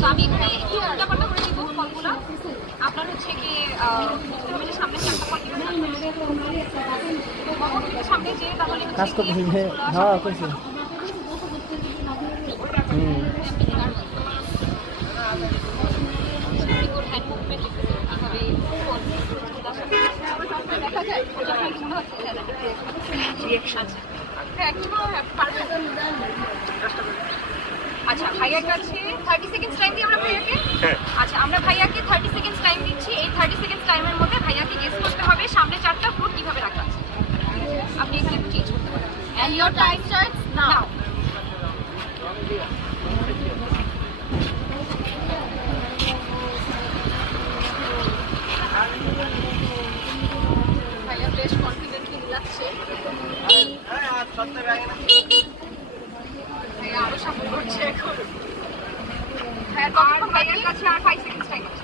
তো আমি এখানে একটু উল্টাপাল্টা করে দিব ফলগুলো। আপনার হচ্ছে কি সামনে চারটা ফল দিবেন, সামনে যে তাহলে কাজ করতেছি যে হ্যাঁ করছি আচ্ছা ভাইয়ার কাছে 30 সেকেন্ডস টাইম দিই আমরা ভাইয়াকে। আচ্ছা আমরা ভাইয়াকে 30 সেকেন্ডস টাইম দিচ্ছি। এই 30 সেকেন্ডস টাইমের মধ্যে ভাইয়াকে গেস করতে হবে সামনে চারটা ফ্রুট কিভাবে রাখা আছে। আপনি এখানে একটু চেঞ্জ করতে পারেন। And your time starts now. ভাইয়া বেশ কনফিডেন্টলি মিলাচ্ছে। ভাইয়া আরো সামনে করছে এখন। ভাইয়ার কাছে আর 5 সেকেন্ডস টাইম আছে।